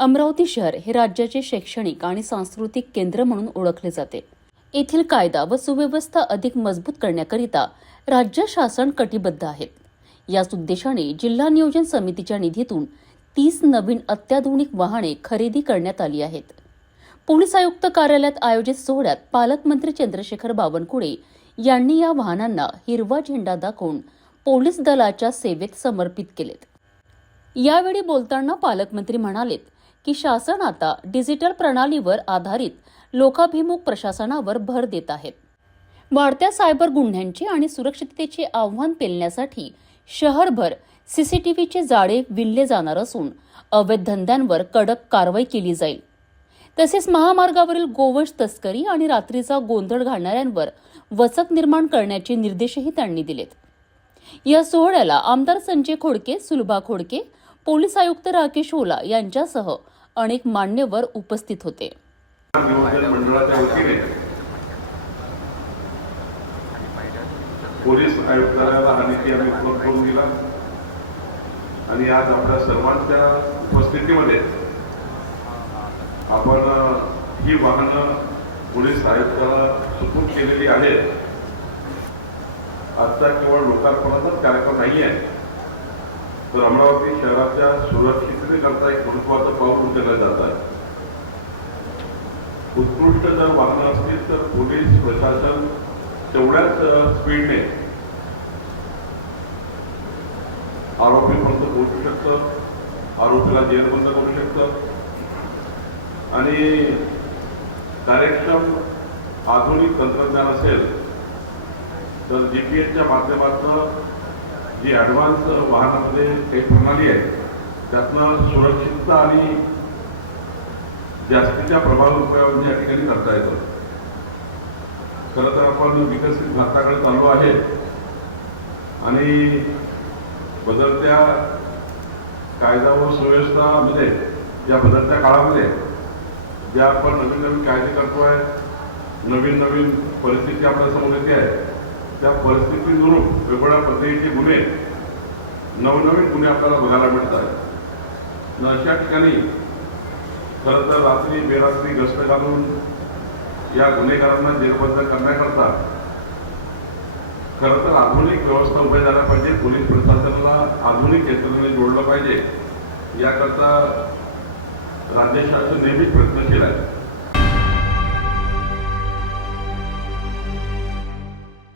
अमरावती शहर हे राज्याचे शैक्षणिक आणि सांस्कृतिक केंद्र म्हणून ओळखले जाते। येथील कायदा व सुव्यवस्था अधिक मजबूत करण्याकरिता राज्य शासन कटिबद्ध आहेत। याच उद्देशाने जिल्हा नियोजन समितीच्या निधीतून 30 नवीन अत्याधुनिक वाहने खरेदी करण्यात आली आहेत। पोलीस आयुक्त कार्यालयात आयोजित सोहळ्यात पालकमंत्री चंद्रशेखर बावनकुळे यांनी या वाहनांना हिरवा झेंडा दाखवून पोलीस दलाच्या सेवेत समर्पित केलेत। यावेळी बोलताना पालकमंत्री म्हणालेत की शासन आता डिजिटल प्रणालीवर आधारित लोकाभिमुख प्रशासनावर भर देत आहे। वाढत्या सायबर गुन्ह्यांचे आणि सुरक्षिततेचे आव्हान पेलण्यासाठी शहरभर सीसीटीव्हीचे जाळे विणले जाणार असून अवैध धंद्यांवर कडक कारवाई केली जाईल। तसेच महामार्गावरील गोवंश तस्करी आणि रात्रीचा गोंधळ घालणाऱ्यांवर वचक निर्माण करण्याचे निर्देशही त्यांनी दिलेत। या सोहळ्याला आमदार संजय खोडके, सुलभा खोडके, पोलीस आयुक्त राकेश ओला यांच्यासह अनेक मान्यवर उपस्थित होते। मंडळाच्या वतीने पोलीस आयुक्तालयाला हा निधी आम्ही उपलब्ध करून दिला आणि आज आपल्या सर्वांच्या उपस्थितीमध्ये आपण ही वाहनं पोलीस आयुक्ताला सुपूर्द केलेली आहेत। आजचा केवळ लोकार्पणाचाच कार्यक्रम नाही आहे, तर अमरावती शहराच्या सुरक्षिततेकरता एक महत्त्वाचं पाऊल उचललं जात आहे। उत्कृष्ट जर वाहनं असतील तर पोलीस प्रशासन तेवढ्याच स्पीडने आरोपीपर्यंत पोहोचू शकतं, आरोपीला जेरबंद करू शकतं आणि कार्यक्षम आधुनिक तंत्रज्ञान असेल तर जीपीएसच्या माध्यमातून जी ॲडव्हान्स वाहनामध्ये एक प्रणाली आहे त्यातनं सुरक्षितता आणि जास्तीच्या प्रभावी उपयोग या ठिकाणी करता येतो। खरं तर आपण विकसित भारताकडे चाललो आहे आणि बदलत्या कायदा व सुव्यवस्थामध्ये या बदलत्या काळामध्ये ज्या आपण नवीन नवीन कायदे करतोय, नवीन नवीन परिस्थिती आपल्या समोर येते आहे, त्या परिस्थितीनुरूप वेगवेगळ्या पद्धतीचे गुन्हे, नवनवीन गुन्हे आपल्याला बघायला मिळत आहेत। अशा ठिकाणी खरं तर रात्री बेरात्री गस्त घालून या गुन्हेगारांना जेरबंद करण्याकरता खरं तर आधुनिक व्यवस्था उभी झाल्या पाहिजे। पोलीस प्रशासनाला आधुनिक यंत्रणेने जोडलं पाहिजे, याकरता राज्य शासन नेहमीच प्रयत्नशील आहे।